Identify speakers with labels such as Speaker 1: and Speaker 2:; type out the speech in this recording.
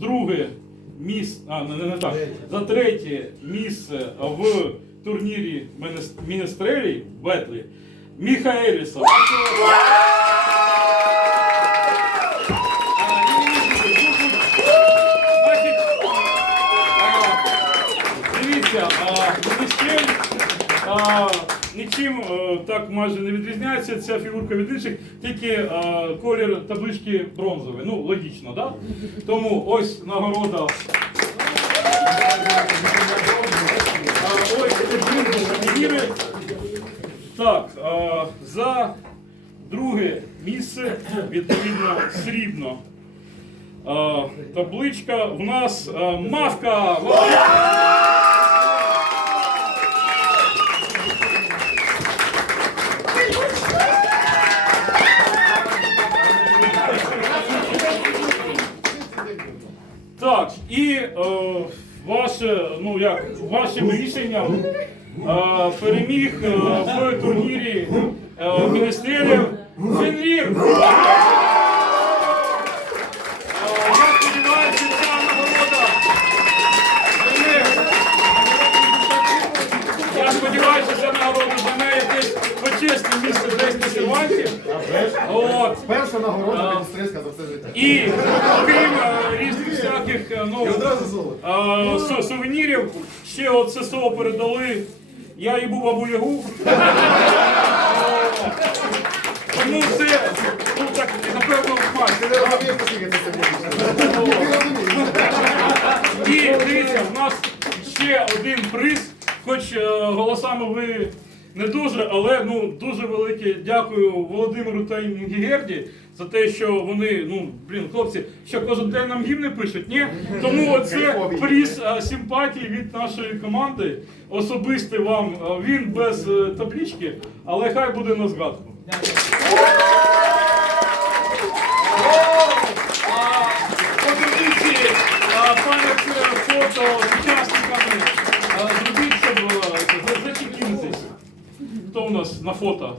Speaker 1: друге місце, а не, не так, за третє місце в турнірі Мінестрелі в Бетлі Міхаеліса. Дивіться, а, нічим е, так майже не відрізняється. Ця фігурка від інших, тільки е, колір таблички бронзовий. Ну, логічно, так? Тому ось нагорода. Ось сувеніри. Так, за друге місце, відповідно, срібно. Табличка у нас мавка. Так, і е, ваше, ну як, вашим рішенням е, переміг е, в турнірі е, міністерів Фенрір. Е, Я сподіваюся, ця нагорода Я сподіваюся, ця нагорода займе якесь почесне місце десь на серванті. От.
Speaker 2: Перша нагорода від Стрельська за все життя.
Speaker 1: І крім е, е, ну,
Speaker 2: Одразу золото.
Speaker 1: е, су- сувенірів, ще от ССО передали. Я їбу бабу Ягу. Е, Тому це, ну так, напевно,
Speaker 2: Ти
Speaker 1: факт.
Speaker 2: не розумієш, наскільки це сьогодні. Ти розумієш.
Speaker 1: І дивіться, в нас ще один приз, хоч е, голосами ви не дуже, але ну дуже велике дякую Володимиру та Інгігерді за те, що вони, ну блін, хлопці, що кожен день нам гімни пишуть. Ні, тому це приз е, симпатії від нашої команди. Особистий вам він без е, таблічки, але хай буде на згадку. А, По традиції, а, пам'ять е, фото з учасниками на фото?